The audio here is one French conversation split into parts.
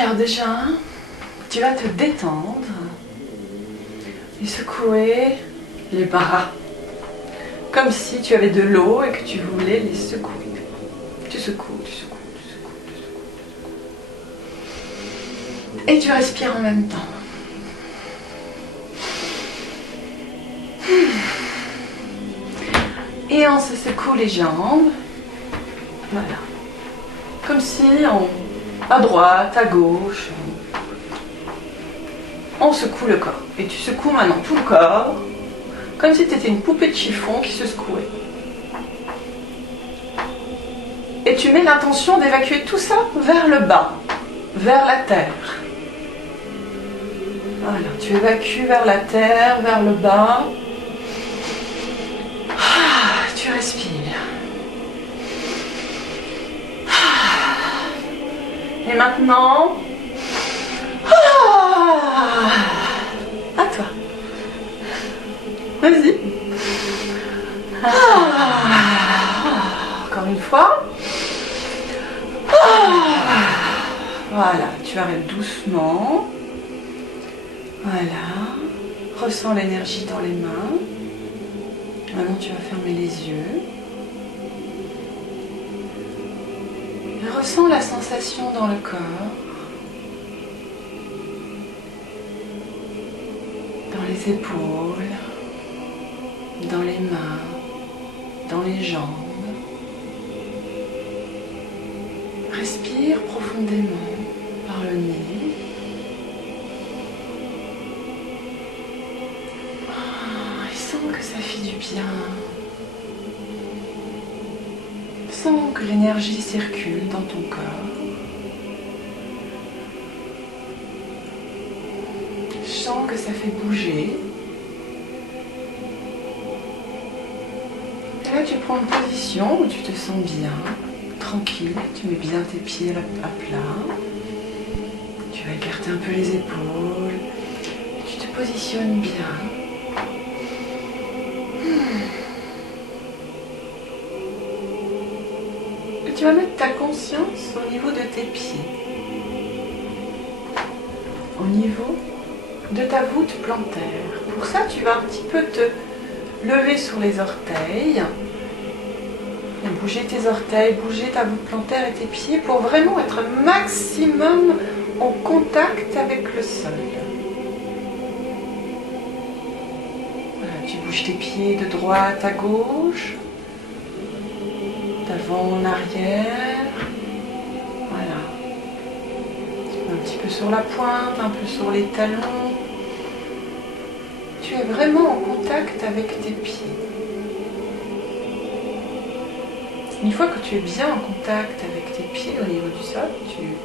Alors déjà, tu vas te détendre et secouer les bras. Comme si tu avais de l'eau et que tu voulais les secouer. Tu secoues, tu secoues, tu secoues, tu secoues. Et tu respires en même temps. Et on se secoue les jambes. Voilà. Comme si à droite, à gauche, on secoue le corps. Et tu secoues maintenant tout le corps, comme si tu étais une poupée de chiffon qui se secouait. Et tu mets l'intention d'évacuer tout ça vers le bas, vers la terre. Voilà, tu évacues vers la terre, vers le bas. Tu respires. Et maintenant, à toi. Vas-y. Encore une fois. Voilà, tu arrêtes doucement. Voilà. Ressens l'énergie dans les mains. Maintenant, tu vas fermer les yeux. Et ressens la sensation dans le corps. Dans les épaules. Dans les mains. Dans les jambes. Respire profondément par le nez. Et sens que ça fait du bien. Sens que l'énergie circule dans ton corps. Sens que ça fait bouger. Et là, tu prends une position où tu te sens bien. Tranquille, tu mets bien tes pieds à plat, tu vas écarter un peu les épaules, tu te positionnes bien. Et tu vas mettre ta conscience au niveau de tes pieds, au niveau de ta voûte plantaire. Pour ça, tu vas un petit peu te lever sur les orteils. Bouger tes orteils, bouger ta voûte plantaire et tes pieds pour vraiment être maximum en contact avec le sol. Voilà, tu bouges tes pieds de droite à gauche, d'avant en arrière. Voilà. Un petit peu sur la pointe, un peu sur les talons. Tu es vraiment en contact avec tes pieds. Une fois que tu es bien en contact avec tes pieds au niveau du sol, tu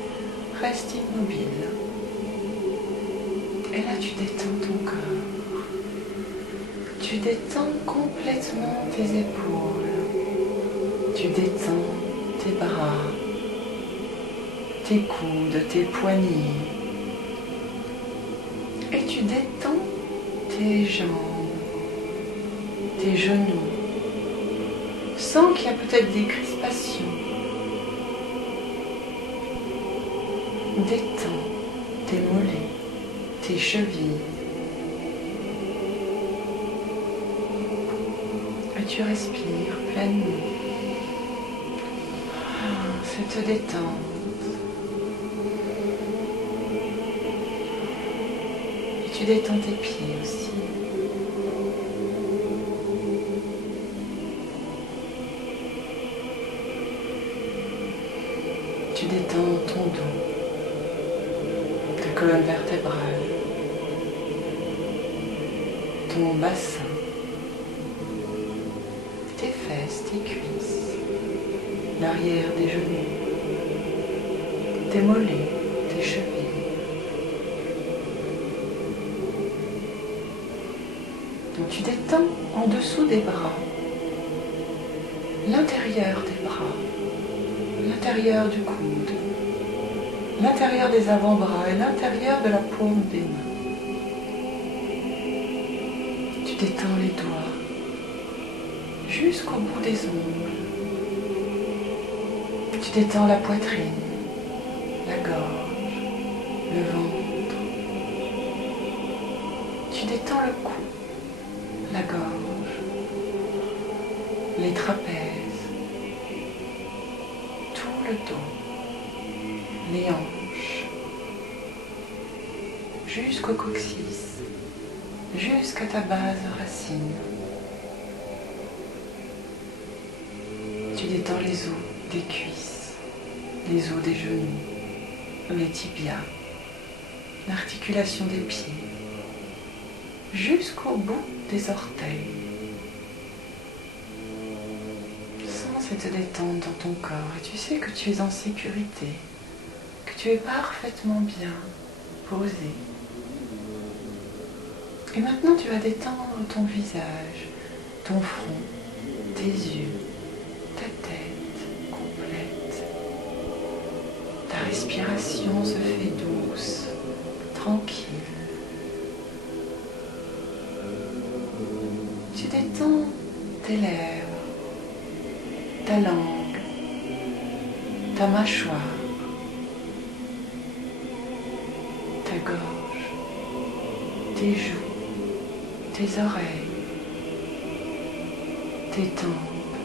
restes immobile. Et là, tu détends ton corps. Tu détends complètement tes épaules. Tu détends tes bras, tes coudes, tes poignets. Et tu détends tes jambes, tes genoux. Sens qu'il y a peut-être des crispations. Détends tes mollets, tes chevilles. Et tu respires pleinement. Cette détente. Et tu détends tes pieds aussi. Tu détends ton dos, ta colonne vertébrale, ton bassin, tes fesses, tes cuisses, l'arrière des genoux, tes mollets, tes chevilles. Donc tu détends en dessous des bras, l'intérieur des bras. L'intérieur du coude, l'intérieur des avant-bras et l'intérieur de la paume des mains. Tu détends les doigts jusqu'au bout des ongles. Tu détends la poitrine, la gorge, le ventre. Tu détends le cou, la gorge, les trapèzes, tout le dos, les hanches, jusqu'au coccyx, jusqu'à ta base racine. Tu détends les os des cuisses, les os des genoux, les tibias, l'articulation des pieds, jusqu'au bout des orteils. Sens cette détente dans ton corps et tu sais que tu es en sécurité, que tu es parfaitement bien posé. Et maintenant tu vas détendre ton visage, ton front, tes yeux, ta tête complète. Ta respiration se fait douce, tranquille. Tu détends tes lèvres, ta langue, ta mâchoire, ta gorge, tes joues, tes oreilles, tes tempes,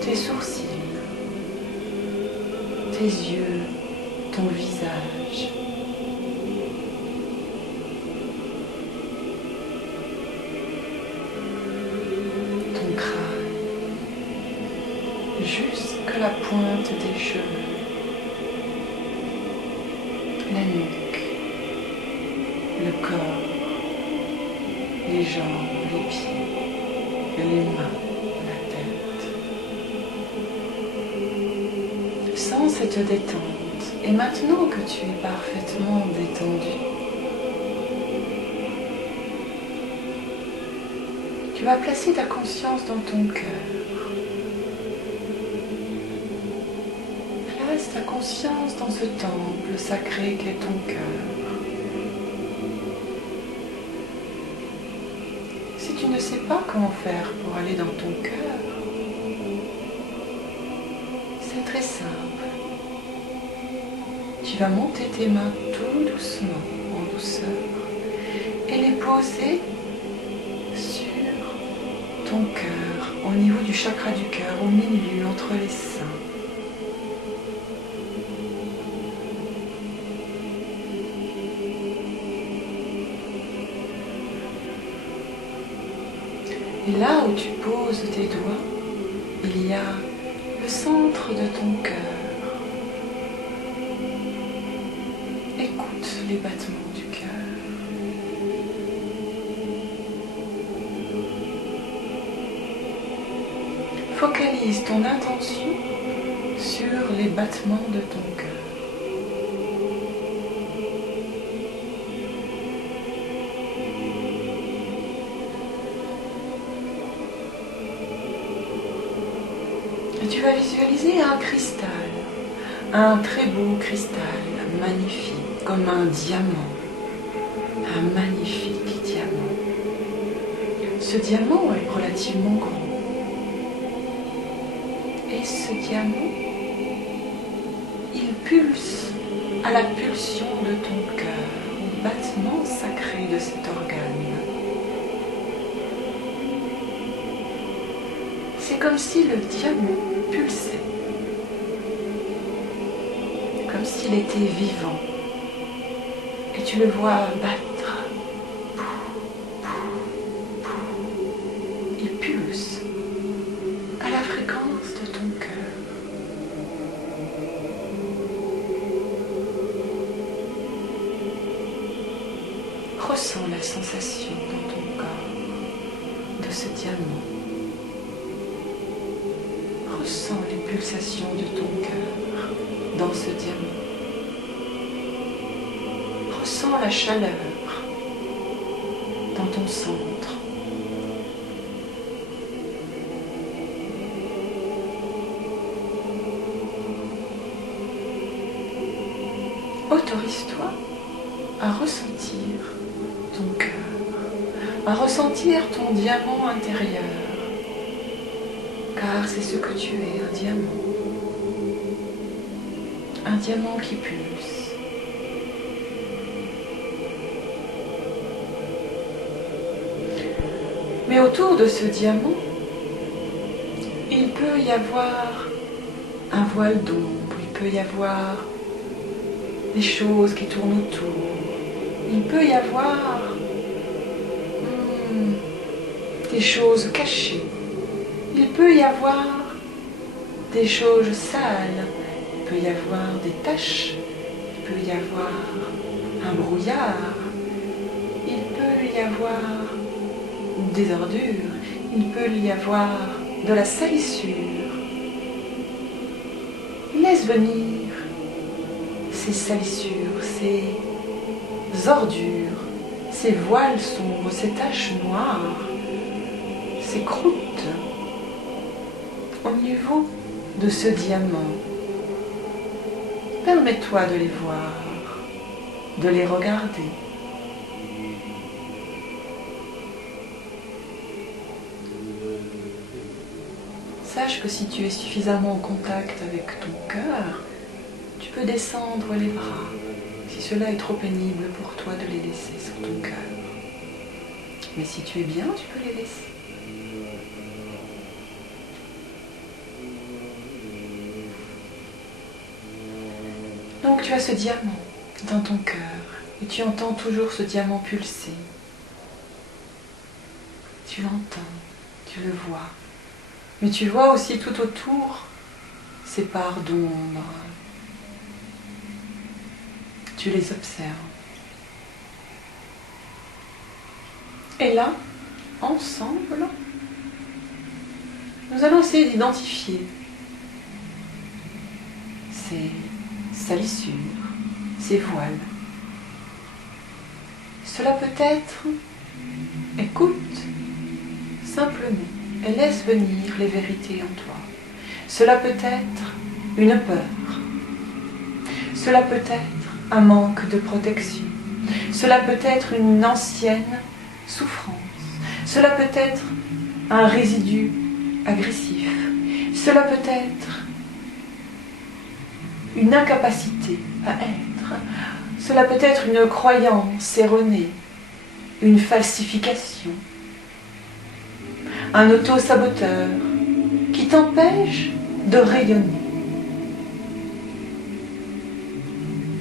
tes sourcils, tes yeux, ton visage. Ton crâne, jusqu'à la pointe des cheveux, la nuque, le corps, les jambes, les pieds, les mains, la tête. Sens cette détente. Et maintenant que tu es parfaitement détendu, tu vas placer ta conscience dans ton cœur. Place ta conscience dans ce temple sacré qu'est ton cœur. Si tu ne sais pas comment faire pour aller dans ton cœur, c'est très simple. Tu vas monter tes mains tout doucement, en douceur, et les poser sur ton cœur, au niveau du chakra du cœur, au milieu, entre les seins. Et là où tu poses tes doigts, il y a le centre de ton cœur. Écoute les battements du cœur. Focalise ton intention sur les battements de ton cœur. Et tu vas visualiser un cristal, un très beau cristal, magnifique, comme un diamant, un magnifique diamant. Ce diamant est relativement grand. Et ce diamant, il pulse à la pulsion de ton cœur, au battement sacré de cet organe. C'est comme si le diamant pulsait, comme s'il était vivant. Et tu le vois battre. Il pulse à la fréquence de ton cœur. Ressens la sensation dans ton corps de ce diamant. Ressens les pulsations de ton cœur dans ce diamant. Ressens la chaleur dans ton centre. Autorise-toi à ressentir ton cœur, à ressentir ton diamant intérieur. Car c'est ce que tu es, un diamant. Un diamant qui pulse. Mais autour de ce diamant, il peut y avoir un voile d'ombre, il peut y avoir des choses qui tournent autour, il peut y avoir des choses cachées, il peut y avoir des choses sales, il peut y avoir des taches, il peut y avoir un brouillard, il peut y avoir des ordures, il peut y avoir de la salissure. Laisse venir ces salissures, ces ordures, ces voiles sombres, ces taches noires, ces croûtes au niveau de ce diamant. Permets-toi de les voir, de les regarder. Sache que si tu es suffisamment en contact avec ton cœur, tu peux descendre les bras, si cela est trop pénible pour toi de les laisser sur ton cœur. Mais si tu es bien, tu peux les laisser. Donc tu as ce diamant dans ton cœur et tu entends toujours ce diamant pulser. Tu l'entends, tu le vois. Mais tu vois aussi tout autour ces parts d'ombre. Tu les observes. Et là, ensemble, nous allons essayer d'identifier ces salissures, ces voiles. Cela peut être, écoute simplement et laisse venir les vérités en toi. Cela peut être une peur. Cela peut être un manque de protection. Cela peut être une ancienne souffrance. Cela peut être un résidu agressif. Cela peut être une incapacité à être. Cela peut être une croyance erronée, une falsification, un auto-saboteur qui t'empêche de rayonner.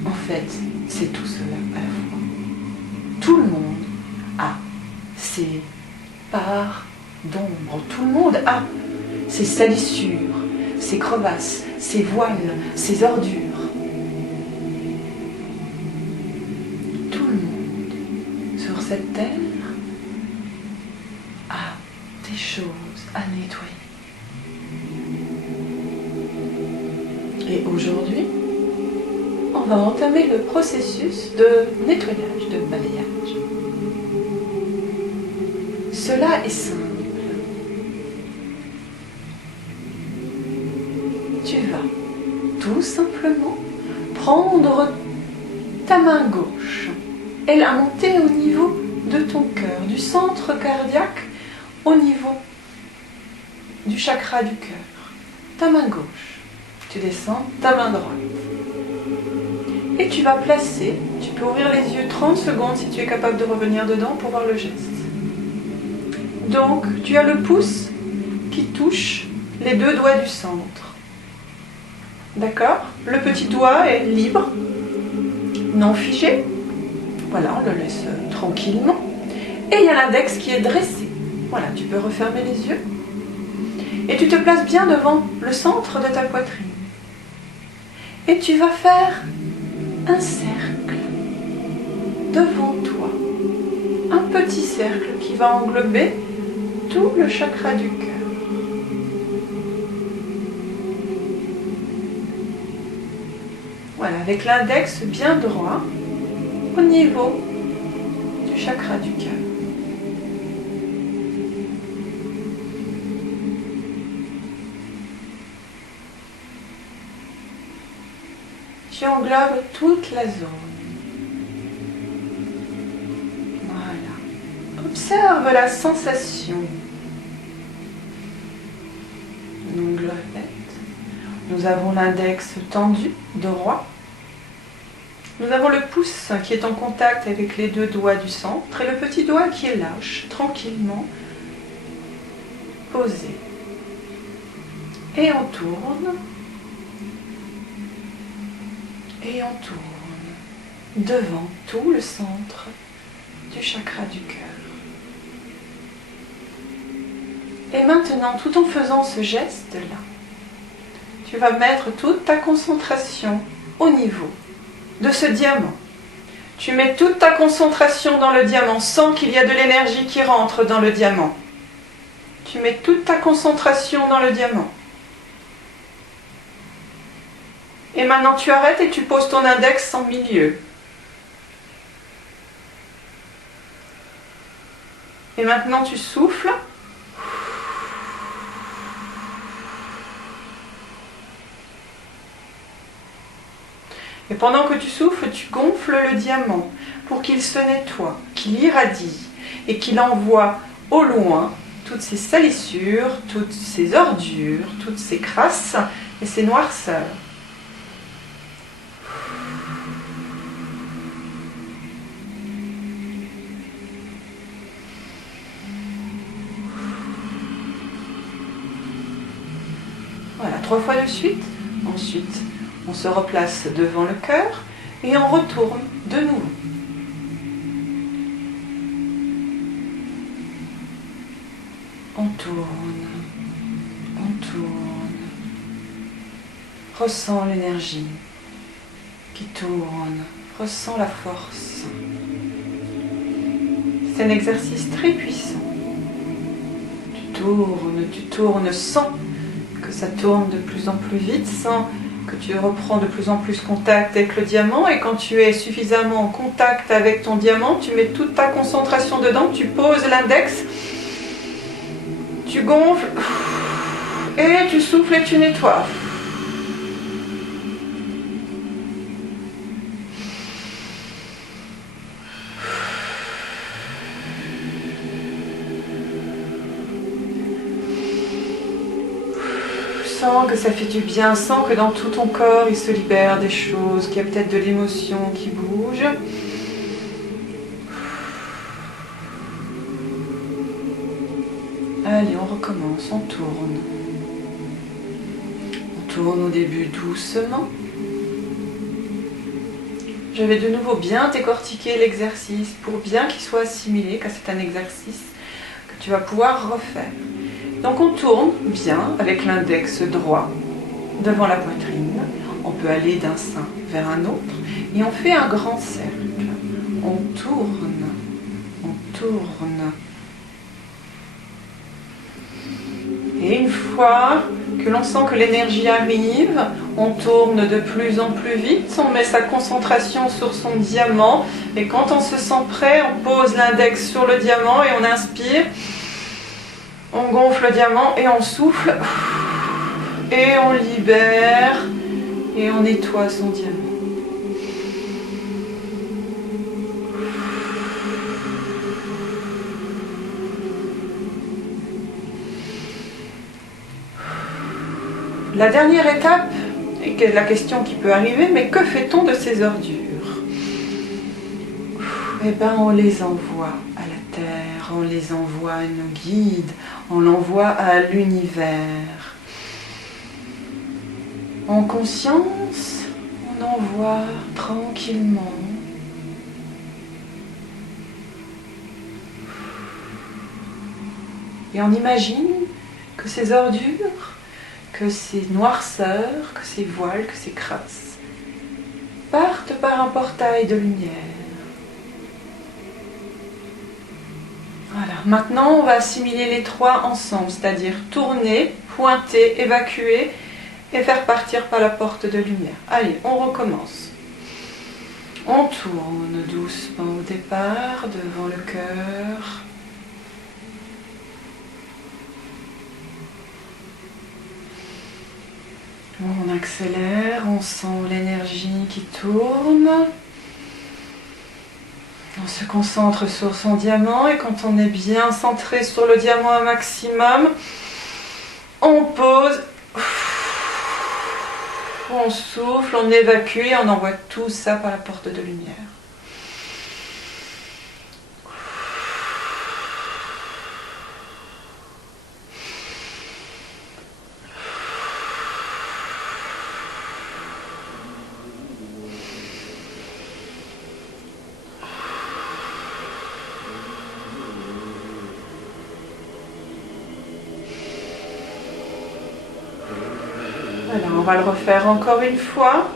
En fait, c'est tout cela à la fois. Tout le monde a ses parts d'ombre. Tout le monde a ses salissures, ses crevasses, ses voiles, ses ordures. Tout le monde sur cette terre a des choses à nettoyer. Et aujourd'hui, on va entamer le processus de nettoyage, de balayage. Cela est simple. Tu vas tout simplement prendre ta main gauche et la monter au niveau de ton cœur, du centre cardiaque, au niveau du chakra du cœur. Ta main gauche. Tu descends ta main droite. Et tu vas placer, tu peux ouvrir les yeux 30 secondes si tu es capable de revenir dedans pour voir le geste. Donc, tu as le pouce qui touche les deux doigts du centre. D'accord? Le petit doigt est libre, non figé. Voilà, on le laisse tranquillement. Et il y a l'index qui est dressé. Voilà, tu peux refermer les yeux. Et tu te places bien devant le centre de ta poitrine. Et tu vas faire un cercle devant toi. Un petit cercle qui va englober tout le chakra du cœur. Voilà, avec l'index bien droit au niveau du chakra du cœur. Tu englobes toute la zone. Voilà. Observe la sensation. Donc je répète. Nous avons l'index tendu, droit. Nous avons le pouce qui est en contact avec les deux doigts du centre et le petit doigt qui est lâche, tranquillement, posé. Et on tourne. Et on tourne devant tout le centre du chakra du cœur. Et maintenant, tout en faisant ce geste-là, tu vas mettre toute ta concentration au niveau de ce diamant. Tu mets toute ta concentration dans le diamant sans qu'il y ait de l'énergie qui rentre dans le diamant. Tu mets toute ta concentration dans le diamant. Et maintenant tu arrêtes et tu poses ton index en milieu. Et maintenant tu souffles. Et pendant que tu souffles, tu gonfles le diamant pour qu'il se nettoie, qu'il irradie et qu'il envoie au loin toutes ces salissures, toutes ces ordures, toutes ces crasses et ces noirceurs. Voilà, 3 fois de suite. Ensuite, on se replace devant le cœur et on retourne de nouveau. On tourne, on tourne. Ressens l'énergie qui tourne, ressens la force. C'est un exercice très puissant. Tu tournes sans que ça tourne de plus en plus vite, sans que tu reprends de plus en plus contact avec le diamant. Et quand tu es suffisamment en contact avec ton diamant, tu mets toute ta concentration dedans, tu poses l'index, tu gonfles et tu souffles et tu nettoies. Sens que ça fait du bien, sens que dans tout ton corps il se libère des choses, qu'il y a peut-être de l'émotion qui bouge. Allez, on recommence, on tourne. On tourne au début doucement. Je vais de nouveau bien décortiquer l'exercice pour bien qu'il soit assimilé, car c'est un exercice que tu vas pouvoir refaire. Donc on tourne bien avec l'index droit devant la poitrine. On peut aller d'un sein vers un autre et on fait un grand cercle. On tourne, on tourne. Et une fois que l'on sent que l'énergie arrive, on tourne de plus en plus vite, on met sa concentration sur son diamant et quand on se sent prêt, on pose l'index sur le diamant et on inspire. On gonfle le diamant et on souffle et on libère et on nettoie son diamant. La dernière étape est la question qui peut arriver, mais que fait-on de ces ordures? Eh bien, on les envoie à la terre, on les envoie à nos guides, on l'envoie à l'univers. En conscience, on envoie tranquillement. Et on imagine que ces ordures, que ces noirceurs, que ces voiles, que ces crasses partent par un portail de lumière. Voilà, maintenant on va assimiler les trois ensemble, c'est-à-dire tourner, pointer, évacuer et faire partir par la porte de lumière. Allez, on recommence. On tourne doucement au départ, devant le cœur. On accélère, on sent l'énergie qui tourne. On se concentre sur son diamant et quand on est bien centré sur le diamant un maximum, on pose, on souffle, on évacue et on envoie tout ça par la porte de lumière. va le refaire encore une fois.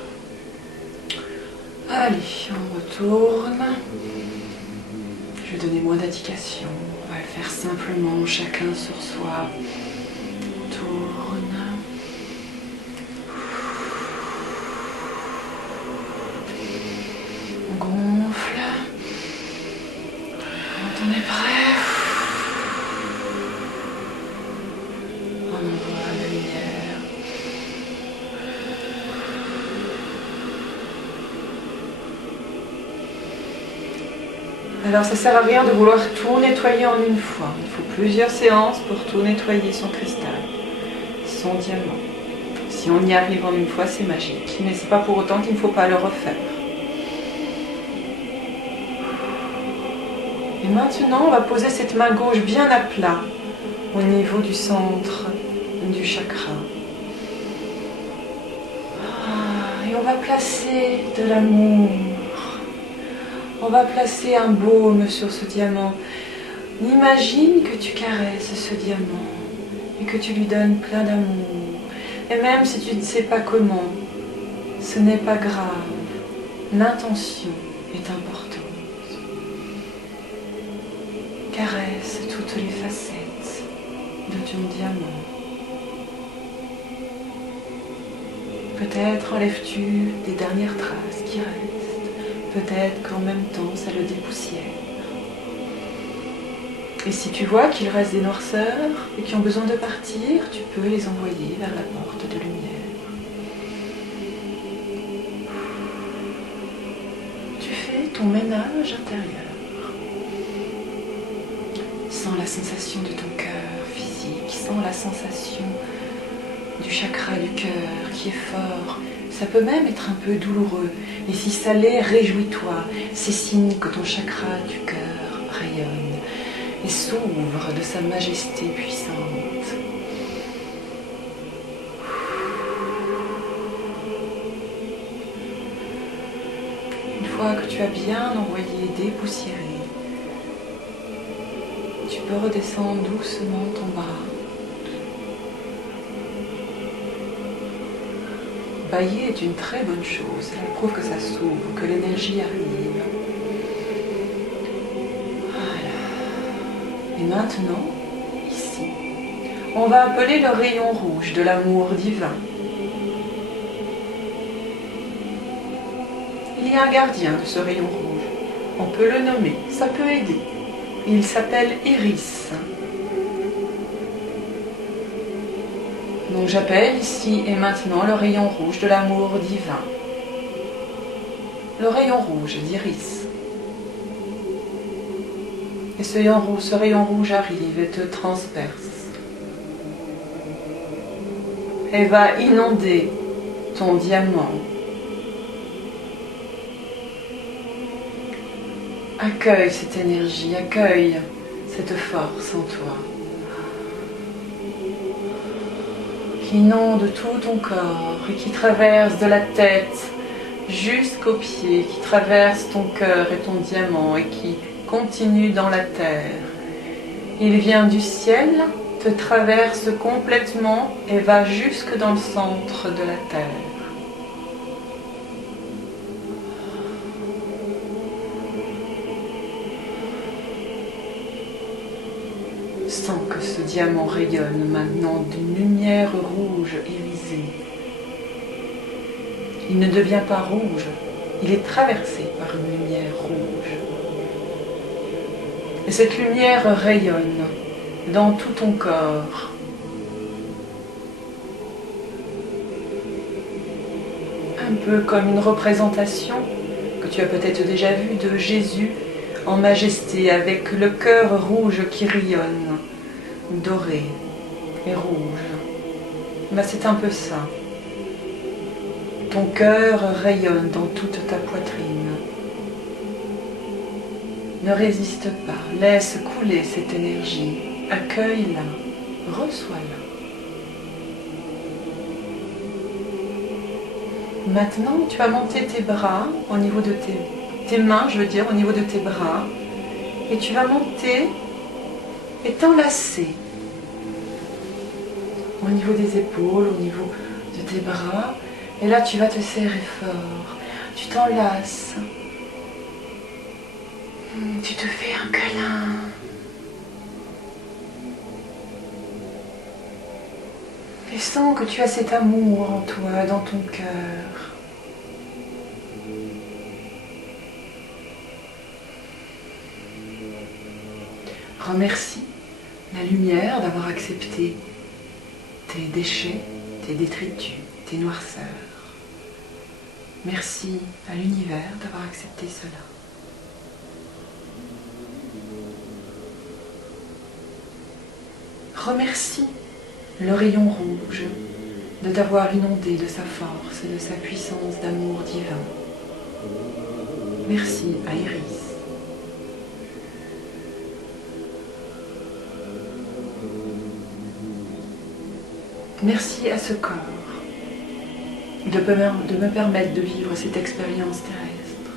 Allez, on retourne. Je vais donner moins d'indications. On va le faire simplement, chacun sur soi. Tourne. On gonfle. Quand on est prêt, on envoie la lumière. Alors ça sert à rien de vouloir tout nettoyer en une fois. Il faut plusieurs séances pour tout nettoyer, son cristal, son diamant. Si on y arrive en une fois, c'est magique. Mais c'est pas pour autant qu'il ne faut pas le refaire. Et maintenant, on va poser cette main gauche bien à plat au niveau du centre du chakra. Et on va placer de l'amour. On va placer un baume sur ce diamant. Imagine que tu caresses ce diamant et que tu lui donnes plein d'amour. Et même si tu ne sais pas comment, ce n'est pas grave. L'intention est importante. Caresse toutes les facettes de ton diamant. Peut-être enlèves-tu des dernières traces qui restent. Peut-être qu'en même temps, ça le dépoussière. Et si tu vois qu'il reste des noirceurs et qui ont besoin de partir, tu peux les envoyer vers la porte de lumière. Tu fais ton ménage intérieur. Sens la sensation de ton cœur physique, sens la sensation du chakra du cœur qui est fort. Ça peut même être un peu douloureux. Et si ça l'est, réjouis-toi. C'est signe que ton chakra du cœur rayonne et s'ouvre de sa majesté puissante. Une fois que tu as bien envoyé dépoussiérer, tu peux redescendre doucement ton bras. Bailler est une très bonne chose. Elle prouve que ça s'ouvre, que l'énergie arrive. Voilà. Et maintenant, ici, on va appeler le rayon rouge de l'amour divin. Il y a un gardien de ce rayon rouge. On peut le nommer, ça peut aider. Il s'appelle Iris. Donc j'appelle ici et maintenant le rayon rouge de l'amour divin. Le rayon rouge d'Iris. Et ce rayon rouge arrive et te transperce. Et va inonder ton diamant. Accueille cette énergie, accueille cette force en toi. Qui inonde tout ton corps et qui traverse de la tête jusqu'aux pieds, qui traverse ton cœur et ton diamant et qui continue dans la terre. Il vient du ciel, te traverse complètement et va jusque dans le centre de la terre. Sens que ce diamant rayonne maintenant d'une lumière rouge irisée. Il ne devient pas rouge, il est traversé par une lumière rouge. Et cette lumière rayonne dans tout ton corps. Un peu comme une représentation que tu as peut-être déjà vue de Jésus en majesté avec le cœur rouge qui rayonne, doré et rouge. Ben, c'est un peu ça. Ton cœur rayonne dans toute ta poitrine. Ne résiste pas, laisse couler cette énergie, accueille-la, reçois-la. Maintenant, tu vas monter tes bras au niveau de tes mains, je veux dire, au niveau de tes bras, et tu vas monter et t'enlacer au niveau des épaules, au niveau de tes bras. Et là, tu vas te serrer fort. Tu t'enlaces. Tu te fais un câlin. Et sens que tu as cet amour en toi, dans ton cœur. Remercie la lumière d'avoir accepté tes déchets, tes détritus, tes noirceurs. Merci à l'univers d'avoir accepté cela. Remercie le rayon rouge de t'avoir inondé de sa force et de sa puissance d'amour divin. Merci à Iris. Merci à ce corps de me permettre de vivre cette expérience terrestre.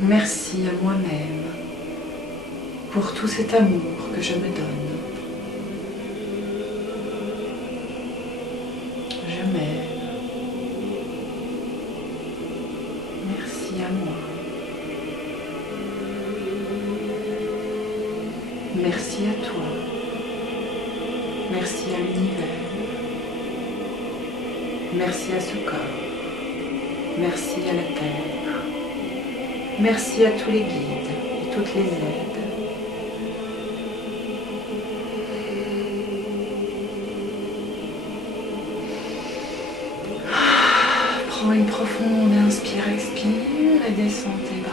Merci à moi-même pour tout cet amour que je me donne. Je m'aime. Merci à moi. Merci à toi. Merci à l'univers. Merci à ce corps. Merci à la terre. Merci à tous les guides et toutes les aides. Prends une profonde inspire, expire et descends tes bras.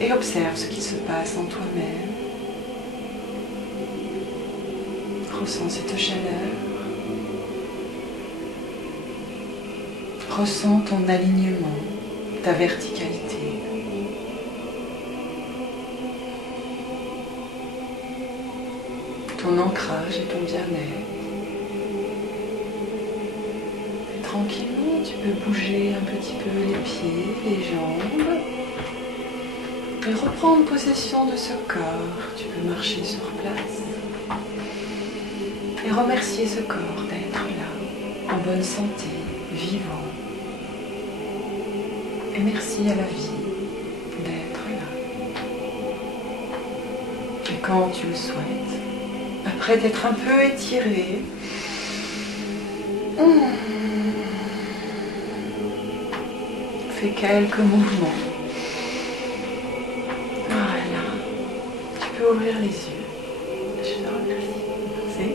Et observe ce qui se passe en toi-même. Ressens cette chaleur. Ressens ton alignement, ta verticalité. Ton ancrage et ton bien-être. Et tranquillement, tu peux bouger un petit peu les pieds, les jambes. Et reprendre possession de ce corps. Tu peux marcher sur place. Et remercier ce corps d'être là, en bonne santé, vivant. Et merci à la vie d'être là. Et quand tu le souhaites, après t'être un peu étiré, fais quelques mouvements. Voilà. Tu peux ouvrir les yeux. Je te remercie. Merci.